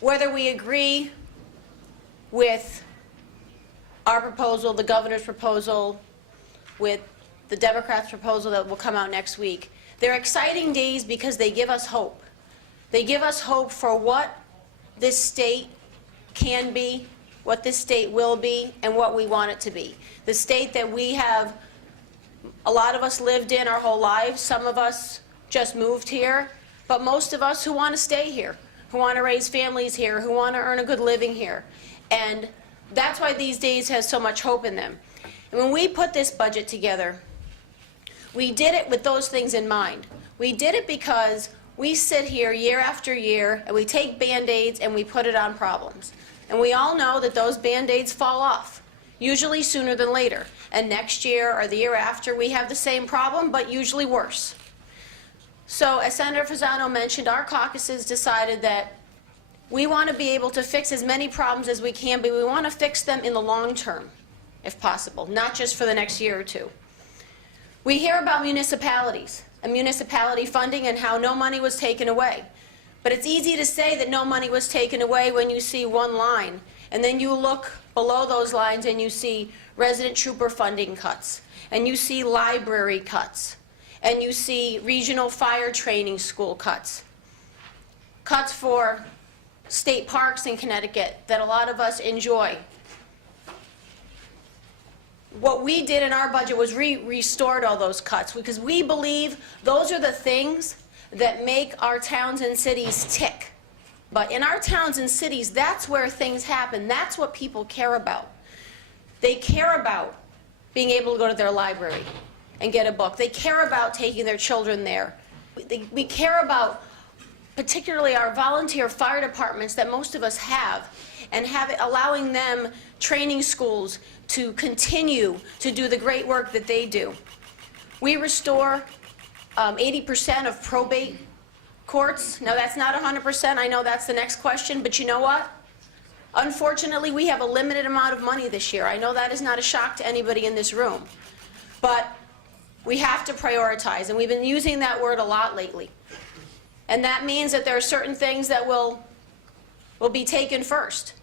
whether we agree with our proposal, the governor's proposal, with the Democrats' proposal that will come out next week, they're exciting days because they give us hope. They give us hope for what this state can be, what this state will be, and what we want it to be. The state that we have, a lot of us lived in our whole lives, some of us just moved here, but most of us who want to stay here, who want to raise families here, who want to earn a good living here. And that's why these days have so much hope in them. And when we put this budget together, we did it with those things in mind. We did it because we sit here year after year and we take Band-Aids and we put it on problems. And we all know that those Band-Aids fall off, usually sooner than later. And next year or the year after, we have the same problem, but usually worse. So as Senator Fasano mentioned, our caucuses decided that we want to be able to fix as many problems as we can, but we want to fix them in the long term, if possible, not just for the next year or two. We hear about municipalities and municipality funding and how no money was taken away. But it's easy to say that no money was taken away when you see one line, and then you look below those lines and you see resident trooper funding cuts, and you see library cuts, and you see regional fire training school cuts, cuts for state parks in Connecticut that a lot of us enjoy. What we did in our budget was restored all those cuts because we believe those are the things that make our towns and cities tick. But in our towns and cities, that's where things happen. That's what people care about. They care about being able to go to their library and get a book. They care about taking their children there. We care about particularly our volunteer fire departments that most of us have, and allowing them training schools to continue to do the great work that they do. We restore 80% of probate courts. Now that's not 100%, I know that's the next question, but you know what? Unfortunately, we have a limited amount of money this year. I know that is not a shock to anybody in this room, but we have to prioritize, and we've been using that word a lot lately. And that means that there are certain things that will be taken first.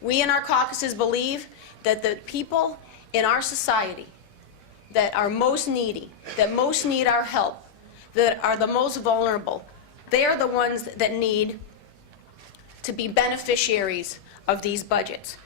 We in our caucuses believe that the people in our society that are most needy, that most need our help, that are the most vulnerable, they are the ones that need to be beneficiaries of these budgets.